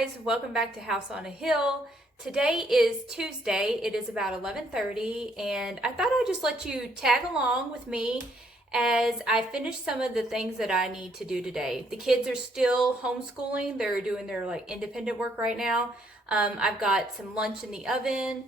guys, welcome back to House on a Hill. Today is Tuesday. It is about 11:30 and I thought I'd just let you tag along with me as I finish some of the things that I need to do today. The kids are still homeschooling. They're doing their independent work right now. I've got some lunch in the oven.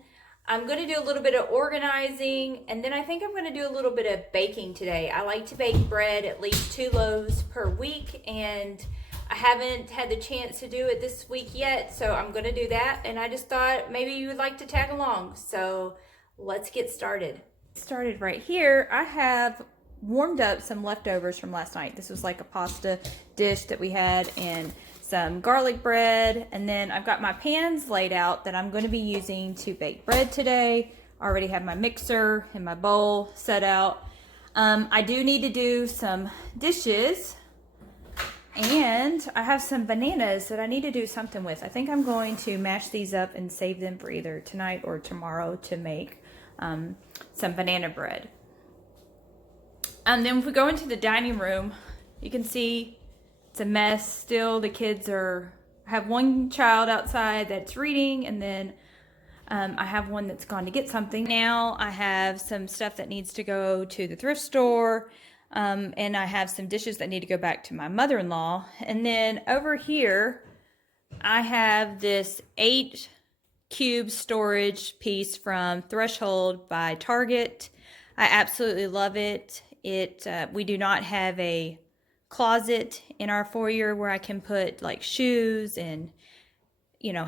I'm going to do a little bit of organizing, and then I think I'm going to do a little bit of baking today. I like to bake bread at least 2 loaves per week, and I haven't had the chance to do it this week yet, so I'm going to do that. And I just thought maybe you would like to tag along. So let's get started. Started right here. I have warmed up some leftovers from last night. This was like a pasta dish that we had, and some garlic bread, and then I've got my pans laid out that I'm going to be using to bake bread today. I already have my mixer and my bowl set out. I do need to do some dishes, and I have some bananas that I need to do something with. I think I'm going to mash these up and save them for either tonight or tomorrow to make some banana bread. And then if we go into the dining room, you can see it's a mess still. The kids have one child outside that's reading, and then I have one that's gone to get something. Now I have some stuff that needs to go to the thrift store, and I have some dishes that need to go back to my mother-in-law. And then over here, I have this 8-cube storage piece from Threshold by Target. I absolutely love it. We do not have a closet in our foyer where I can put like shoes and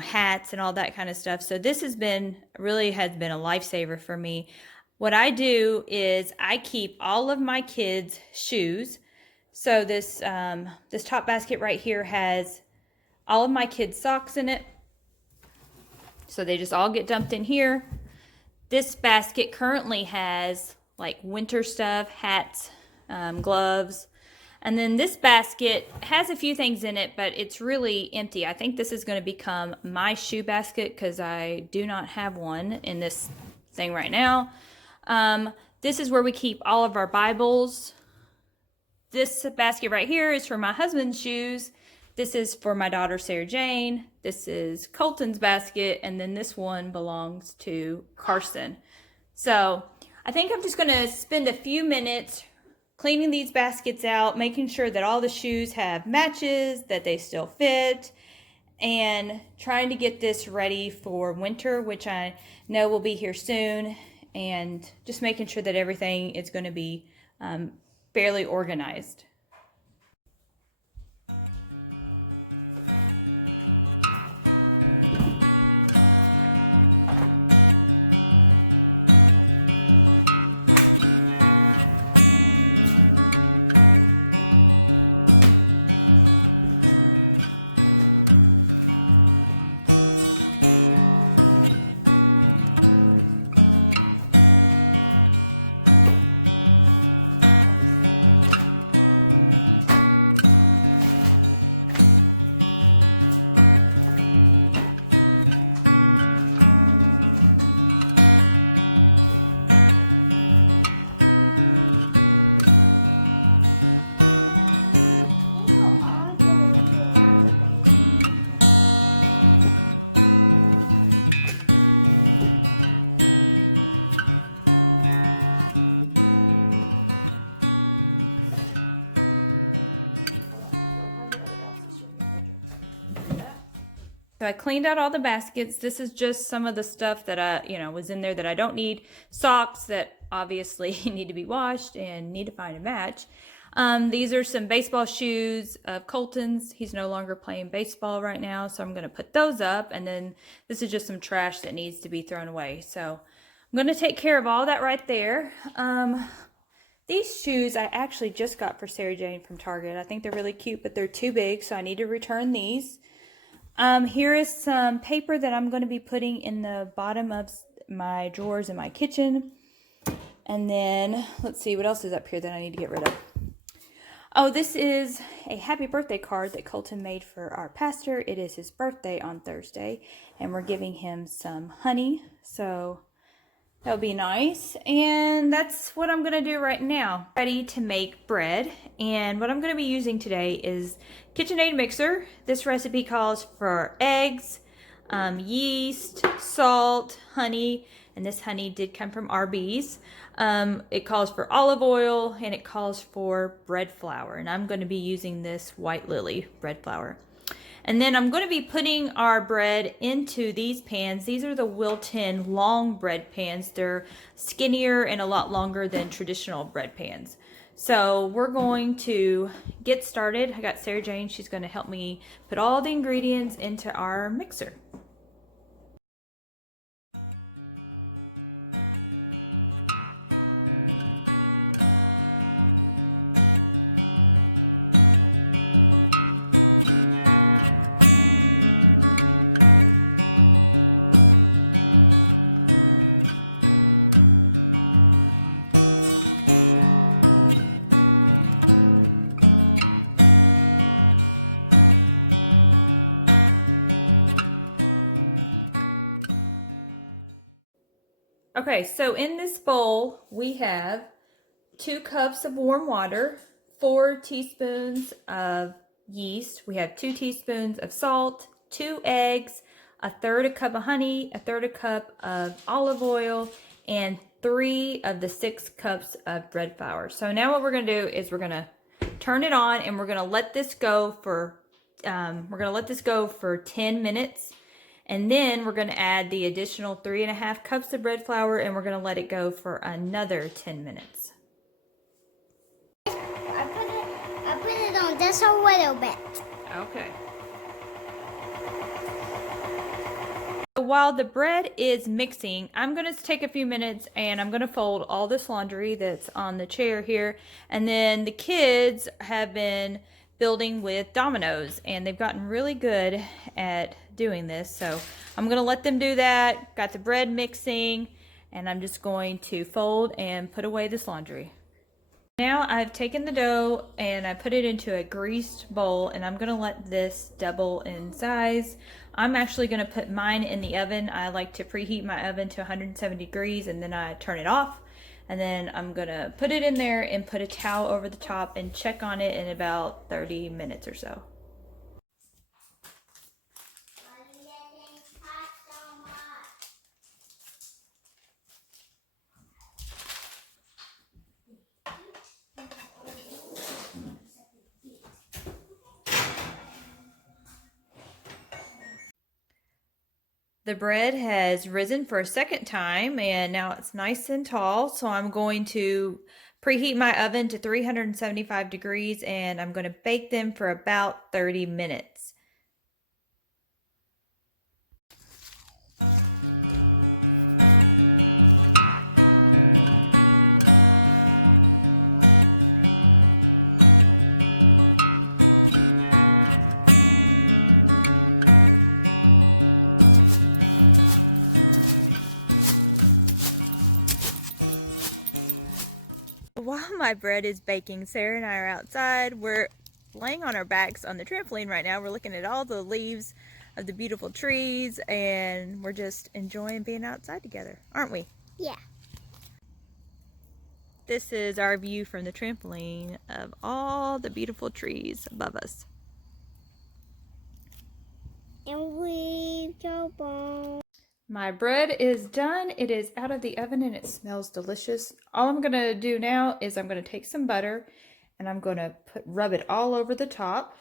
hats and all that kind of stuff. So this has been a lifesaver for me. What I do is I keep all of my kids' shoes. So this top basket right here has all of my kids' socks in it. So they just all get dumped in here. This basket currently has like winter stuff, hats, gloves. And then this basket has a few things in it, but it's really empty. I think this is going to become my shoe basket because I do not have one in this thing right now. This is where we keep all of our Bibles. This basket right here is for my husband's shoes. This is for my daughter, Sarah Jane. This is Colton's basket. And then this one belongs to Carson. So I think I'm just going to spend a few minutes cleaning these baskets out, making sure that all the shoes have matches, that they still fit, and trying to get this ready for winter, which I know will be here soon, and just making sure that everything is going to be fairly organized. So I cleaned out all the baskets. This is just some of the stuff that I, was in there that I don't need. Socks that obviously need to be washed and need to find a match. These are some baseball shoes of Colton's. He's no longer playing baseball right now, so I'm going to put those up. And then this is just some trash that needs to be thrown away. So I'm going to take care of all that right there. These shoes I actually just got for Sarah Jane from Target. I think they're really cute, but they're too big, so I need to return these. Here is some paper that I'm going to be putting in the bottom of my drawers in my kitchen. And then, let's see, what else is up here that I need to get rid of? Oh, this is a happy birthday card that Colton made for our pastor. It is his birthday on Thursday, and we're giving him some honey. So That would be nice. And that's what I'm gonna do right now. Ready to make bread. And what I'm gonna be using today is KitchenAid mixer. This recipe calls for eggs, yeast, salt, honey, and this honey did come from Arby's. It calls for olive oil and it calls for bread flour. And I'm gonna be using this White Lily bread flour. And then I'm going to be putting our bread into these pans. These are the Wilton long bread pans. They're skinnier and a lot longer than traditional bread pans. So we're going to get started. I got Sarah Jane. She's going to help me put all the ingredients into our mixer. Okay, so in this bowl, we have 2 cups of warm water, 4 teaspoons of yeast, we have 2 teaspoons of salt, 2 eggs, 1/3 cup of honey, 1/3 cup of olive oil, and 3 of the 6 cups of bread flour. So now what we're going to do is we're going to turn it on and we're going to let this go for 10 minutes. And then we're going to add the additional 3.5 cups of bread flour and we're going to let it go for another 10 minutes. I put it on just a little bit. Okay. While the bread is mixing, I'm going to take a few minutes and I'm going to fold all this laundry that's on the chair here. And then the kids have been building with dominoes and they've gotten really good at doing this. So I'm going to let them do that. Got the bread mixing and I'm just going to fold and put away this laundry. Now I've taken the dough and I put it into a greased bowl and I'm going to let this double in size. I'm actually going to put mine in the oven. I like to preheat my oven to 170 degrees and then I turn it off. And then I'm going to put it in there and put a towel over the top and check on it in about 30 minutes or so. The bread has risen for a second time and now it's nice and tall. So I'm going to preheat my oven to 375 degrees and I'm going to bake them for about 30 minutes. While my bread is baking, Sarah and I are outside. We're laying on our backs on the trampoline right now. We're looking at all the leaves of the beautiful trees and we're just enjoying being outside together, aren't we? Yeah. This is our view from the trampoline of all the beautiful trees above us. And we go on. My bread is done. It is out of the oven and it smells delicious. All I'm going to do now is I'm going to take some butter and I'm going to rub it all over the top.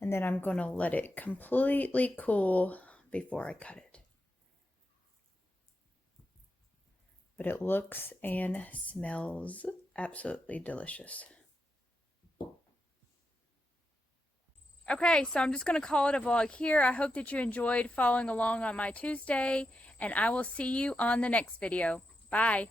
And then I'm going to let it completely cool before I cut it. But it looks and smells absolutely delicious. Okay, so I'm just going to call it a vlog here. I hope that you enjoyed following along on my Tuesday, and I will see you on the next video. Bye.